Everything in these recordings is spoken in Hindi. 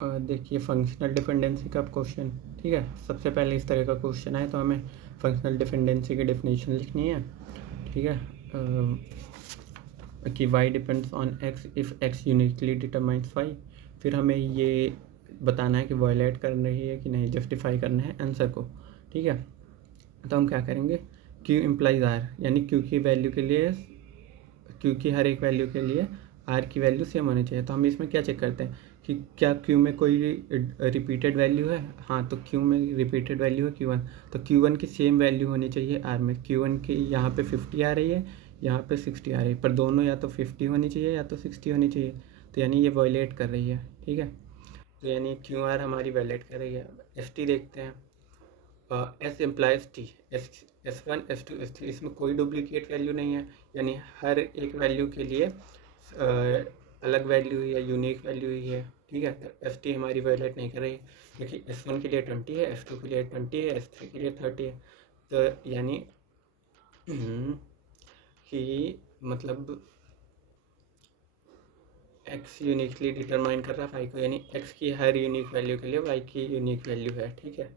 देखिए फंक्शनल डिपेंडेंसी का क्वेश्चन, ठीक है। सबसे पहले इस तरह का क्वेश्चन आए तो हमें फंक्शनल डिपेंडेंसी की डेफिनेशन लिखनी है, ठीक है। कि y depends on x if x uniquely determines y। फिर हमें ये बताना है कि वायलेट कर रही है कि नहीं, जस्टिफाई करना है आंसर को, ठीक है। तो हम क्या करेंगे, q इम्प्लाइज r, यानी q की वैल्यू के लिए, q की हर एक वैल्यू के लिए r की वैल्यू सेम होनी चाहिए। तो हम इसमें क्या चेक करते हैं कि क्या q में कोई रिपीटेड वैल्यू है। हाँ, तो q में रिपीटेड वैल्यू है q1, तो q1 की सेम वैल्यू होनी चाहिए r में। q1 की यहाँ पे 50 आ रही है, यहाँ पे 60 आ रही है, पर दोनों या तो 50 होनी चाहिए या तो 60 होनी चाहिए। तो यानी ये वायलेट कर रही है, ठीक है। तो यानी QR हमारी वायलेट कर रही है। ST देखते हैं, S implies T, S1 S2 S3, इसमें कोई डुप्लीकेट वैल्यू नहीं है, यानी हर एक वैल्यू के लिए अलग वैल्यू या यूनिक वैल्यू ही है, ठीक है। तो ST हमारी वायलेट नहीं कर रही है, क्योंकि S1 के लिए 20 है, S2 के लिए 20 है, S3 के लिए 30 है। तो यानी कि मतलब x यूनिकली डिटरमाइन कर रहा है y को, यानी x की हर यूनिक वैल्यू के लिए y की यूनिक वैल्यू है, ठीक है।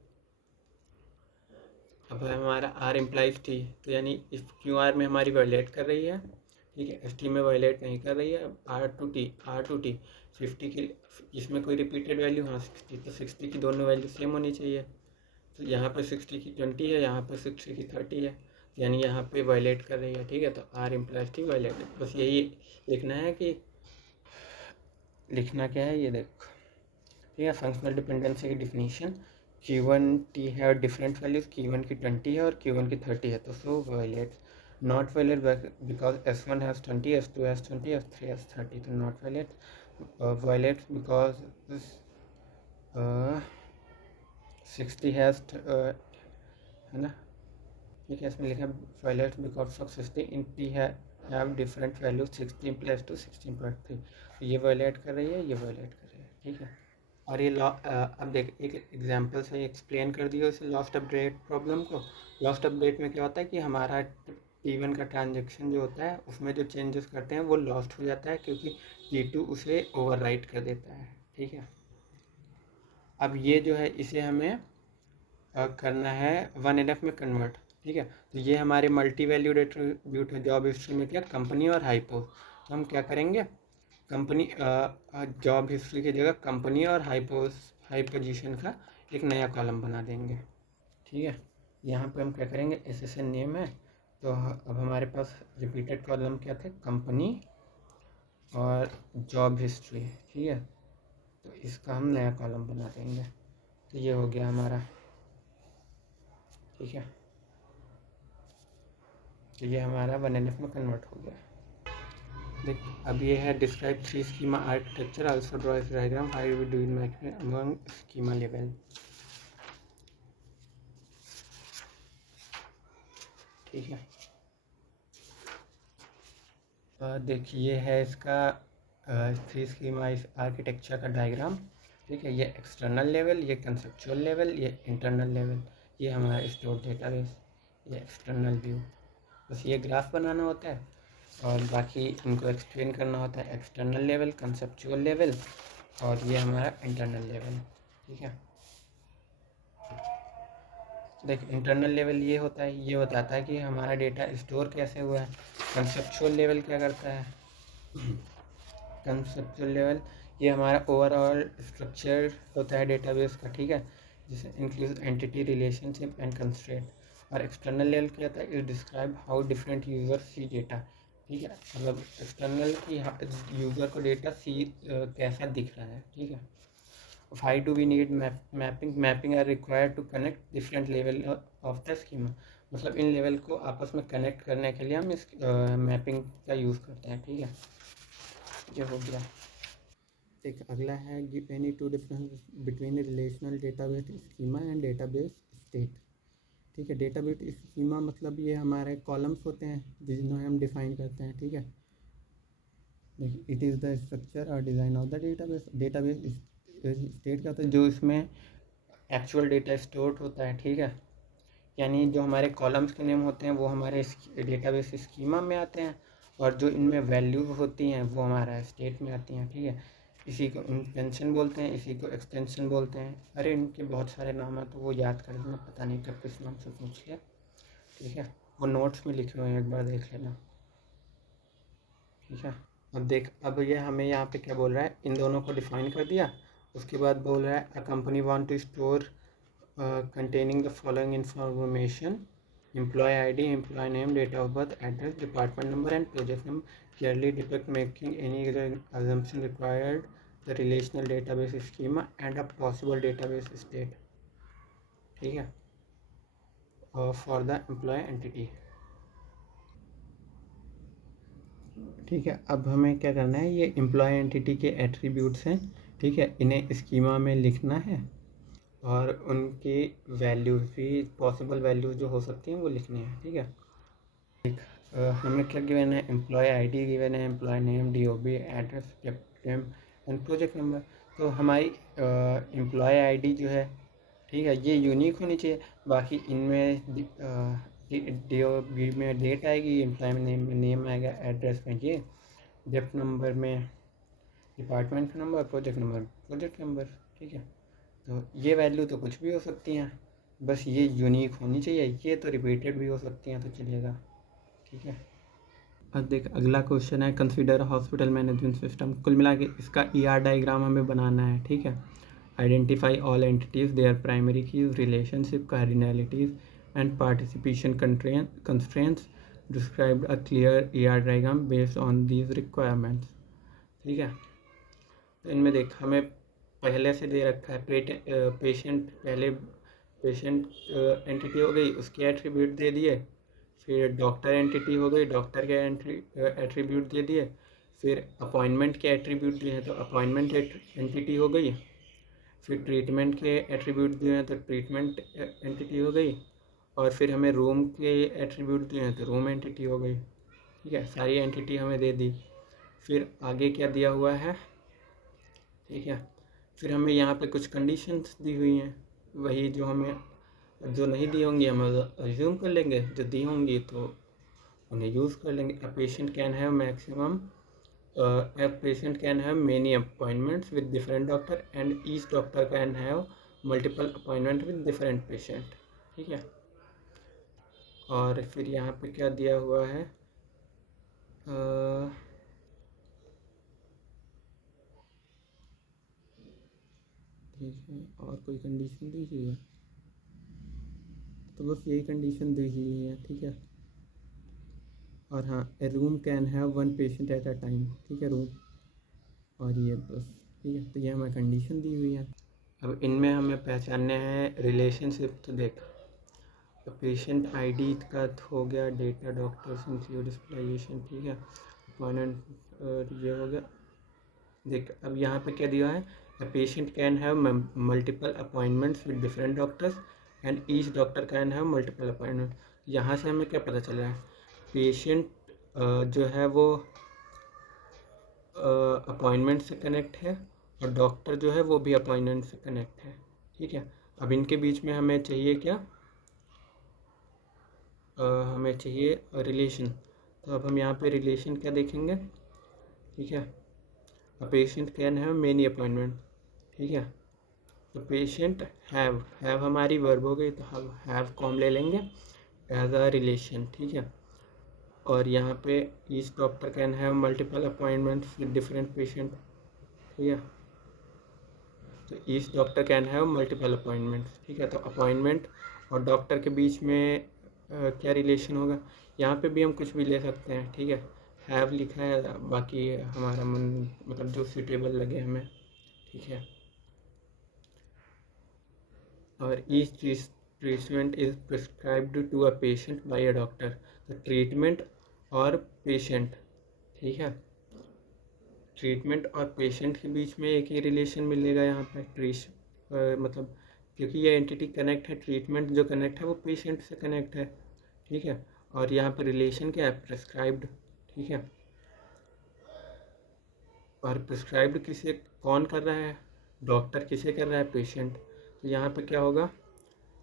अब है हमारा r इम्प्लाइज t, तो यानी इस QR में हमारी वायलेट कर रही है, ठीक है। ST में वायलेट नहीं कर रही है। अब R2T 50 की, इसमें कोई रिपीटेड वैल्यू, हाँ 60, तो 60 की दोनों वैल्यू सेम होनी चाहिए। तो यहाँ पर 60 की 20 है, यहाँ पर 60 की 30 है, यानी यहाँ पे वायलेट कर रही है, ठीक है। तो R इम्प्लाइज T वायलेट है। बस यही लिखना है कि लिखना क्या है, ये देखो, ठीक है। फंक्शनल डिपेंडेंसी की डिफिनीशन, Q1T है और डिफरेंट वैल्यूज, Q1 की 20 है और Q1 की 30 है, तो so violate, not violate because S1 has 20, S2 has 20, S3 has 30, तो not violate. Violate because 60 has, है ना, ठीक है। इसमें लिखा violate because of 60 in T have different values, 16 + 2 16.3, ये वायलेट कर रही है, ये वायलेट कर रही है, ठीक है। और ये अब देख, एक एग्जांपल से एक्सप्लेन कर दिया इसे लॉस्ट अपडेट प्रॉब्लम को। लॉस्ट अपडेट में क्या होता है कि हमारा T1 का ट्रांजेक्शन जो होता है उसमें जो चेंजेस करते हैं वो लॉस्ट हो जाता है, क्योंकि T2 उसे ओवरराइट कर देता है, ठीक है। अब ये जो है इसे हमें करना है 1NF में कन्वर्ट, ठीक है। तो ये हमारे मल्टी वैल्यूड एट्रीब्यूट है जॉब हिस्ट्री में, क्या कंपनी और हाइपोज। तो हम क्या करेंगे, कंपनी जॉब हिस्ट्री की जगह कंपनी और हाई पोजीशन का एक नया कॉलम बना देंगे, ठीक है। यहाँ पे हम क्या करेंगे, SSN नेम है, तो अब हमारे पास रिपीटेड कॉलम क्या थे, कंपनी और जॉब हिस्ट्री, ठीक है। तो इसका हम नया कॉलम बना देंगे, तो ये हो गया हमारा, ठीक है। तो ये हमारा 1NF में कन्वर्ट हो गया। देख, अब ये है describe 3 schema architecture, also draw इस diagram, how we do in mapping among schema level, ठीक है। देखिए ये है इसका 3 स्कीमा इस आर्किटेक्चर का डायग्राम, ठीक है। ये एक्सटर्नल लेवल, ये कंसेप्चुअल लेवल, ये इंटरनल लेवल, ये हमारा स्टोर डेटाबेस, ये एक्सटर्नल व्यू। बस ये ग्राफ बनाना होता है और बाकी इनको एक्सप्लेन करना होता है, एक्सटर्नल लेवल, कंसेप्चुअल लेवल और ये हमारा इंटरनल लेवल, ठीक है। देख, इंटरनल लेवल ये होता है, ये बताता है कि हमारा डेटा स्टोर कैसे हुआ है। कंसेप्चुअल लेवल क्या करता है, कंसेप्चुअल लेवल ये हमारा ओवरऑल स्ट्रक्चर होता है डेटाबेस का, ठीक है, जिसे include entity, relationship and constraint. और एक्सटर्नल लेवल क्या होता है, it describe how different user see data, ठीक है। मतलब एक्सटर्नल की यूजर को डेटा सी कैसा दिख रहा है, ठीक है। Why do we need mapping are required to connect different level of the schema, मतलब इन लेवल को आपस में कनेक्ट करने के लिए हम इस मैपिंग का यूज़ करते हैं, ठीक है। ये हो गया। एक अगला है, give any two difference between relational database schema and database state, ठीक है। डेटाबेस स्कीमा मतलब ये हमारे कॉलम्स होते हैं जिन्हें हम डिफाइन करते हैं, ठीक है। इट इज़ द स्ट्रक्चर और design of the database. Database state का होता है जो इसमें एक्चुअल डेटा स्टोर होता है, ठीक है। यानी जो हमारे कॉलम्स के नेम होते हैं वो हमारे डेटाबेस स्कीमा में आते हैं और जो इनमें वैल्यूज होती हैं वो हमारा स्टेट में आती हैं, ठीक है। इसी को इंटेंशन बोलते हैं, इसी को एक्सटेंशन बोलते हैं। अरे इनके बहुत सारे नाम हैं तो वो याद कर लेना, पता नहीं कब किस नाम से पूछ लिया, ठीक है। वो नोट्स में लिखे हुए हैं, एक बार देख लेना, ठीक है। अब देख, अब ये हमें यहाँ पे क्या बोल रहा है, इन दोनों को डिफाइन कर दिया। उसके बाद बोल रहा है a company want to store containing the following information: employee ID, employee name, date of birth, address, department number and project number, clearly depict making any assumption required, the relational database schema and a possible database state, ठीक है, for the employee entity, ठीक है। अब हमें क्या करना है, ये एम्प्लॉय एंटिटी के एट्रीब्यूट्स हैं, ठीक है, इन्हें स्कीमा में लिखना है और उनकी वैल्यूज भी, पॉसिबल वैल्यूज जो हो सकती हैं वो लिखनी है, ठीक है। हमें क्या गिवन है, एम्प्लॉय आईडी गिवन है, employee name, DOB, address, name and project number. तो हमारी एम्प्लॉय आईडी जो है, ठीक है, ये यूनिक होनी चाहिए। बाकी इनमें डीओबी में डेट आएगी, एम्प्लॉय नेम में नेम आएगा, एड्रेस में ये, डेप्ट नंबर में डिपार्टमेंट का नंबर, प्रोजेक्ट नंबर, ठीक है। तो ये वैल्यू तो कुछ भी हो सकती हैं, बस ये यूनिक होनी चाहिए। ये तो रिपीटेड भी हो सकती हैं तो चलेगा, ठीक है। अब देख, अगला क्वेश्चन है कंसीडर हॉस्पिटल मैनेजमेंट सिस्टम। कुल मिला के इसका ईआर डायग्राम हमें बनाना है, ठीक है। Identify all entities, their primary keys, relationship, cardinalities and participation constraints, describe a clear ER diagram based on these requirements, ठीक है। तो इनमें देख, हमें पहले से दे रखा है पेशेंट, पहले पेशेंट एंटिटी हो गई, उसके एट्रीब्यूट दे दिए। फिर डॉक्टर एंटिटी हो गई, डॉक्टर के एट्रीब्यूट दे दिए। फिर अपॉइंटमेंट के एट्रीब्यूट दिए हैं तो अपॉइंटमेंट एंटिटी हो गई। फिर ट्रीटमेंट के एट्रीब्यूट दिए हैं तो ट्रीटमेंट एंटिटी हो गई। और फिर हमें रूम के एट्रीब्यूट दिए हैं तो रूम एंटिटी हो गई, ठीक है। सारी एंटिटी हमें दे दी। फिर आगे क्या दिया हुआ है, ठीक है। फिर हमें यहाँ पे कुछ कंडीशंस दी हुई हैं, वही जो हमें, जो नहीं दी होंगी हम अज्यूम कर लेंगे, जो दी होंगी तो उन्हें यूज़ कर लेंगे। A patient can have maximum, a patient can have many appointments with different doctor and each doctor can have multiple appointment with different patient, ठीक है। और फिर यहाँ पे क्या दिया हुआ है, ठीक है, और कोई कंडीशन दी हुई है तो बस यही कंडीशन दी हुई है, ठीक है। और हाँ, a room can have one patient at a time, ठीक है, रूम, और ये बस, ठीक है। तो ये हमें कंडीशन दी हुई है। अब इनमें हमें पहचानने हैं रिलेशनशिप। तो देख, तो पेशेंट आईडी का हो गया, डेटा, डॉक्टर्स इंक्लूड स्पेशलाइजेशन, ठीक है, अपॉइंटमेंट, ये हो गया। देख, अब यहाँ पे क्या दिया है, the patient can have multiple appointments with different doctors and each doctor can have multiple appointment. यहाँ से हमें क्या पता चल रहा है, पेशेंट जो है वो अपॉइंटमेंट से कनेक्ट है और डॉक्टर जो है वो भी अपॉइंटमेंट से कनेक्ट है, ठीक है। अब इनके बीच में हमें चाहिए क्या, हमें चाहिए रिलेशन। तो अब हम यहाँ पे रिलेशन क्या देखेंगे, ठीक है। A patient can have many appointment, ठीक है। तो पेशेंट हैव हमारी वर्ब हो गई, तो हम हैव कॉम ले लेंगे एज अ रिलेशन, ठीक है। और यहाँ पे each doctor can have multiple appointments with different patient, ठीक है। तो each doctor can have multiple appointments, ठीक है। तो अपॉइंटमेंट और डॉक्टर के बीच में क्या रिलेशन होगा, यहाँ पे भी हम कुछ भी ले सकते हैं, ठीक है। हैव लिखा है, बाकी हमारा मन, मतलब जो सूटेबल लगे हमें, ठीक है। और each treatment is prescribed to a patient by a doctor. तो ट्रीटमेंट और पेशेंट, ठीक है, ट्रीटमेंट और पेशेंट के बीच में एक ही रिलेशन मिलेगा यहाँ पे, मतलब क्योंकि ये एंटिटी कनेक्ट है, ट्रीटमेंट जो कनेक्ट है वो पेशेंट से कनेक्ट है, ठीक है। और यहाँ पर रिलेशन क्या है, प्रिस्क्राइब्ड, ठीक है। और प्रिस्क्राइब्ड किसे, कौन कर रहा है, डॉक्टर किसे कर रहा है, पेशेंट। तो यहाँ पे क्या होगा,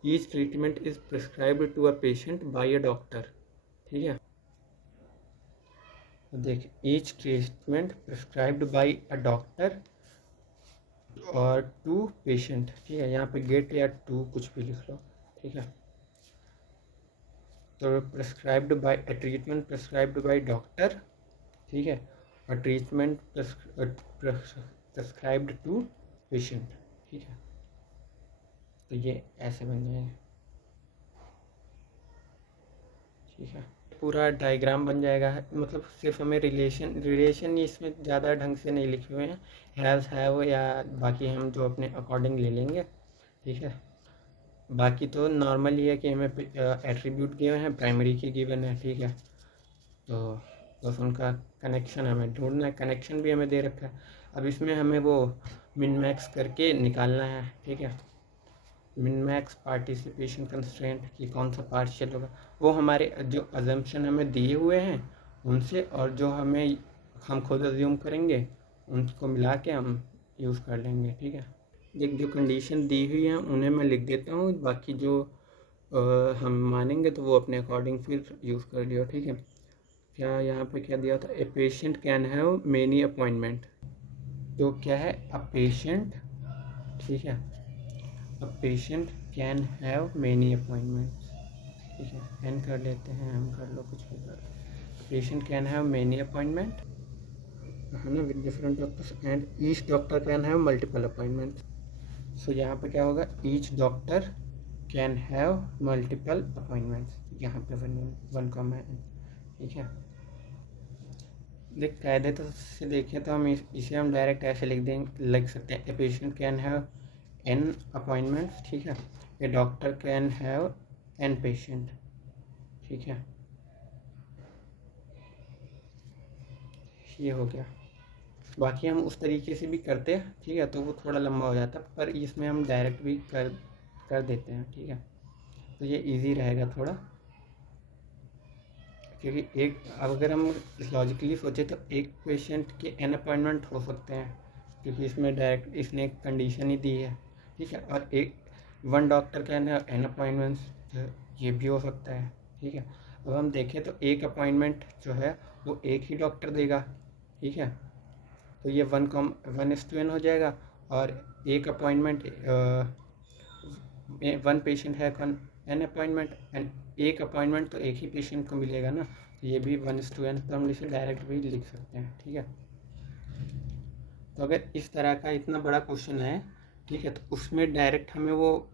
each treatment is prescribed to a patient by a doctor, ठीक है। तो देख, each treatment prescribed by a doctor और टू पेशेंट, ठीक है। यहाँ पे गेट या टू कुछ भी लिख लो, ठीक है। तो prescribed bye treatment prescribed by doctor, ठीक है, और ट्रीटमेंट प्रिस्क्राइब्ड टू पेशेंट, ठीक है। तो ये ऐसे बन जाएंगे, ठीक है। पूरा डायग्राम बन जाएगा, मतलब सिर्फ हमें रिलेशन इसमें ज़्यादा ढंग से नहीं लिखे हुए हैं, हैज़ हैव या बाकी हम जो अपने अकॉर्डिंग ले लेंगे, ठीक है। बाकी तो नॉर्मल ये है कि हमें एट्रीब्यूट गिवन है, प्राइमरी की गिवन है, ठीक है। तो बस उनका कनेक्शन हमें ढूंढना है, कनेक्शन भी हमें दे रखा है। अब इसमें हमें वो मिन मैक्स करके निकालना है, ठीक है। मिन मैक्स पार्टिसिपेशन कंस्ट्रेंट की कौन सा पार्शियल होगा, वो हमारे जो अजम्पशन हमें दिए हुए हैं उनसे, और जो हम खुद अज्यूम करेंगे उनको मिला के हम यूज़ कर लेंगे, ठीक है। जो कंडीशन दी हुई है उन्हें मैं लिख देता हूँ, बाकी जो हम मानेंगे तो वो अपने अकॉर्डिंग फिर यूज़ कर लियो, ठीक है। क्या यहाँ पे क्या दिया था, ए patient can have many appointment. तो क्या है, अ पेशेंट, ठीक है, a patient can have many appointments, ठीक है। एन कर लेते हैं, हम कर लो कुछ भी कर, patient can have many appointment, है ना, with different doctors, and each doctor can have multiple appointments. So यहाँ पे क्या होगा, each doctor can have multiple appointments, यहाँ पे वन कॉमा एन, ठीक है। देख कायदे तो से देखें तो हम इसे हम डायरेक्ट ऐसे लिख सकते हैं, a patient can have n appointments, ठीक है, a doctor can have n patient, ठीक है। ये हो गया। बाकी हम उस तरीके से भी करते हैं, ठीक है, तो वो थोड़ा लंबा हो जाता है, पर इसमें हम डायरेक्ट भी कर देते हैं, ठीक है। तो ये इजी रहेगा थोड़ा, क्योंकि एक, अब अगर हम लॉजिकली सोचे तो एक पेशेंट के एन अपॉइंटमेंट हो सकते हैं, क्योंकि इसमें डायरेक्ट इसने एक कंडीशन ही दी है, ठीक है। और एक वन डॉक्टर का एन अपॉइंटमेंट्स ये भी हो सकता है, ठीक है। अब हम देखें तो एक अपॉइंटमेंट जो है वो एक ही डॉक्टर देगा, ठीक है। तो ये 1:1 हो जाएगा, और एक अपॉइंटमेंट, वन पेशेंट है एन अपॉइंटमेंट, एंड एक अपॉइंटमेंट तो एक ही पेशेंट को मिलेगा ना, तो ये भी 1:n, तो हम इसे डायरेक्ट भी लिख सकते हैं, ठीक है। तो अगर इस तरह का इतना बड़ा क्वेश्चन है, ठीक है, तो उसमें डायरेक्ट हमें वो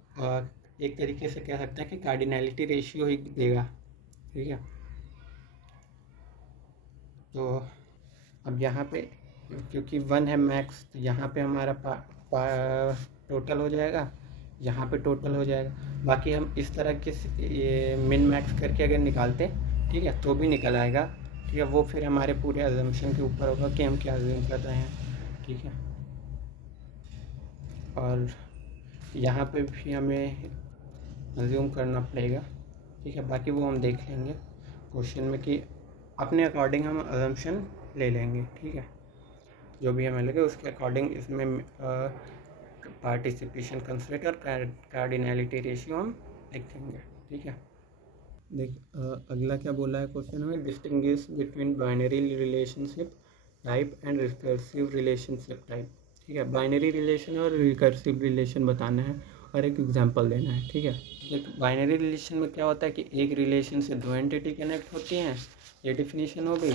एक तरीके से कह सकते हैं कि कार्डिनैलिटी रेशियो ही देगा, ठीक है। तो अब यहाँ पे क्योंकि 1 है मैक्स, तो यहाँ पे हमारा टोटल हो जाएगा, यहाँ पे टोटल हो जाएगा। बाकी हम इस तरह के ये मिन मैक्स करके अगर निकालते, ठीक है, तो भी निकल आएगा, ठीक है। वो फिर हमारे पूरे अजम्पशन के ऊपर होगा कि हम क्या अज्यूम कर रहे हैं, ठीक है। और यहाँ पे भी हमें अज्यूम करना पड़ेगा, ठीक है। बाकी वो हम देख लेंगे क्वेश्चन में कि अपने अकॉर्डिंग हम अजम्पशन ले लेंगे, ठीक है। जो भी हमें लगे उसके अकॉर्डिंग इसमें पार्टिसिपेशन कंस्ट्रेंट और कार्डिनैलिटी रेशियो हम लिखेंगे, ठीक है। देख अगला क्या बोला है क्वेश्चन में, distinguish between binary relationship type and recursive relationship type, ठीक है। बाइनरी रिलेशन और रिकर्सिव रिलेशन बताना है और एक एग्जांपल देना है, ठीक है। एक बाइनरी रिलेशन में क्या होता है कि एक रिलेशन से दो एंटिटी कनेक्ट होती हैं, ये डिफिनीशन हो गई।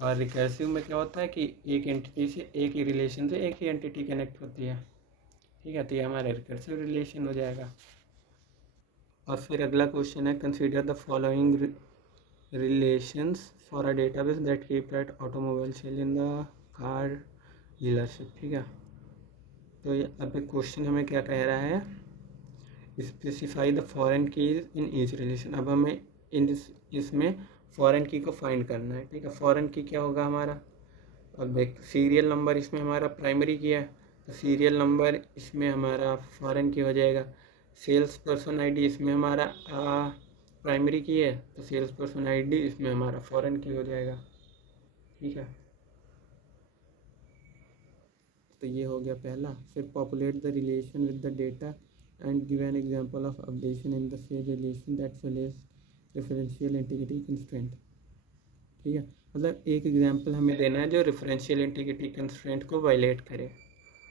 और रिकर्सिव में क्या होता है कि एक एंटिटी से एक ही रिलेशन से एक ही एंटिटी कनेक्ट होती है, ठीक है। तो ये हमारा रिकर्सिव रिलेशन हो जाएगा। और फिर अगला क्वेश्चन है, consider the following relations for a database that keep at automobile sale in the car dealership, ठीक है। तो ये अब एक क्वेश्चन हमें क्या कह रहा है, specify the foreign keys in each relation. अब हमें इसमें फॉरेन की को फाइंड करना है, ठीक है। फॉरेन की क्या होगा हमारा, अब देख सीरियल नंबर इसमें हमारा प्राइमरी की है, तो सीरियल नंबर इसमें हमारा फॉरेन की हो जाएगा। सेल्स पर्सन आईडी इसमें हमारा प्राइमरी की है, तो सेल्स पर्सन आईडी इसमें हमारा फॉरेन की हो जाएगा, ठीक है। तो ये हो गया पहला। फिर populate the relation with the data and give an example of updation in the same relation that follows referential integrity constraint, ठीक है। मतलब एक एग्जांपल हमें देना है जो रेफरेंशियल इंटीग्रिटी कंस्ट्रेंट को वायलेट करे,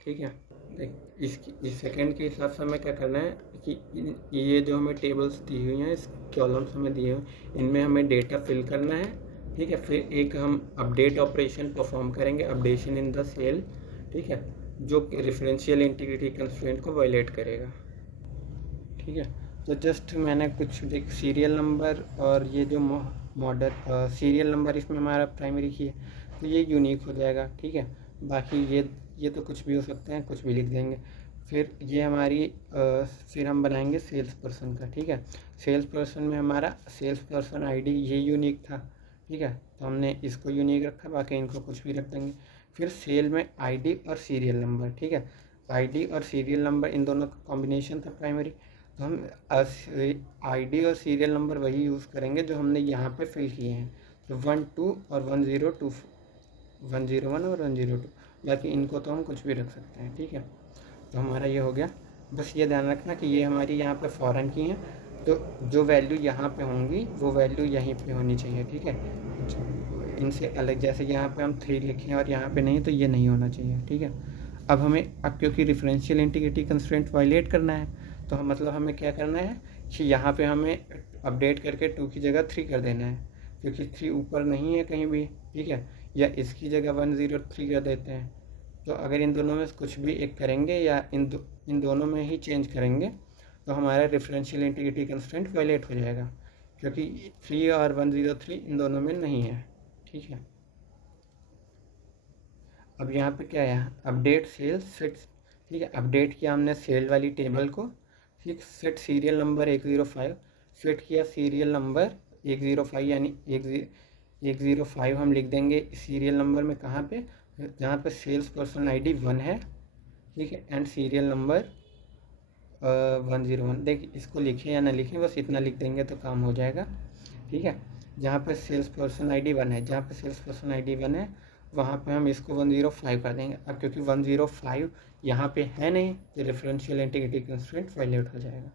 ठीक है। देख इस सेकंड के हिसाब से हमें क्या करना है कि ये जो हमें टेबल्स दी हुई हैं, इस कॉलम्स हमें दिए हुए, इनमें हमें डेटा फिल करना है। ठीक है, फिर एक हम अपडेट ऑपरेशन परफॉर्म करेंगे, अपडेशन इन द सेल, ठीक है, जो रेफरेंशियल इंटीग्रिटी कंस्ट्रेंट को वायलेट करेगा। ठीक है, तो जस्ट मैंने कुछ देख सीरियल नंबर और ये जो मॉडल सीरियल नंबर इसमें हमारा प्राइमरी की है, तो ये यूनिक हो जाएगा। ठीक है, बाकी ये तो कुछ भी हो सकते हैं, कुछ भी लिख देंगे। फिर ये हमारी फिर हम बनाएंगे सेल्स पर्सन का। ठीक है, सेल्स पर्सन में हमारा सेल्स पर्सन आईडी ये यूनिक था। ठीक है, तो हमने इसको यूनिक रखा, बाकी इनको कुछ भी रख देंगे। फिर सेल में आईडी और सीरियल नंबर। ठीक है, आईडी और सीरियल नंबर इन दोनों का कॉम्बिनेशन था प्राइमरी, तो हम आईडी और सीरियल नंबर वही यूज़ करेंगे जो हमने यहाँ पे फिल किए हैं, तो 12 और 102 101 और 102, बाकी इनको तो हम कुछ भी रख सकते हैं। ठीक है, तो हमारा ये हो गया। बस ये ध्यान रखना कि ये हमारी यहाँ पे फॉरेन की हैं, तो जो वैल्यू यहाँ पे होंगी वो वैल्यू यहीं पे होनी चाहिए। ठीक है, इनसे अलग, जैसे यहाँ पे हम 3 लिखें और यहाँ पे नहीं, तो ये नहीं होना चाहिए। ठीक है, अब क्योंकि रेफरेंशियल इंटीग्रिटी कंस्ट्रेंट वायलेट करना है, तो मतलब हमें क्या करना है कि यहाँ पे हमें अपडेट करके 2 की जगह 3 कर देना है, क्योंकि 3 ऊपर नहीं है कहीं भी। ठीक है, या इसकी जगह 103 कर देते हैं। तो अगर इन दोनों में कुछ भी एक करेंगे या इन दोनों में ही चेंज करेंगे, तो हमारा रेफरेंशियल इंटीग्रिटी कंस्ट्रेंट वायलेट हो जाएगा, क्योंकि 3 और 103 इन दोनों में नहीं है। ठीक है, अब यहाँ पे क्या है, अपडेट सेल सेट। ठीक है, अपडेट किया हमने सेल वाली टेबल को। ठीक, सेट सीरियल नंबर 105, सेट किया सीरियल नंबर 105, यानी 105 हम लिख देंगे सीरियल नंबर में, कहाँ पे, जहाँ पे सेल्स पर्सन आईडी 1 है। ठीक है, एंड सीरियल नंबर 101। देखिए इसको लिखें या ना लिखें, बस इतना लिख देंगे तो काम हो जाएगा। ठीक है, जहाँ पे सेल्स पर्सन आईडी 1 है, जहाँ पे सेल्स पर्सन आईडी 1 है वहाँ पे हम इसको 105 कर देंगे। अब क्योंकि 105 यहाँ पे है नहीं, तो रेफरेंशियल इंटीग्रिटी कंस्ट्रेंट वायलेट हो जाएगा।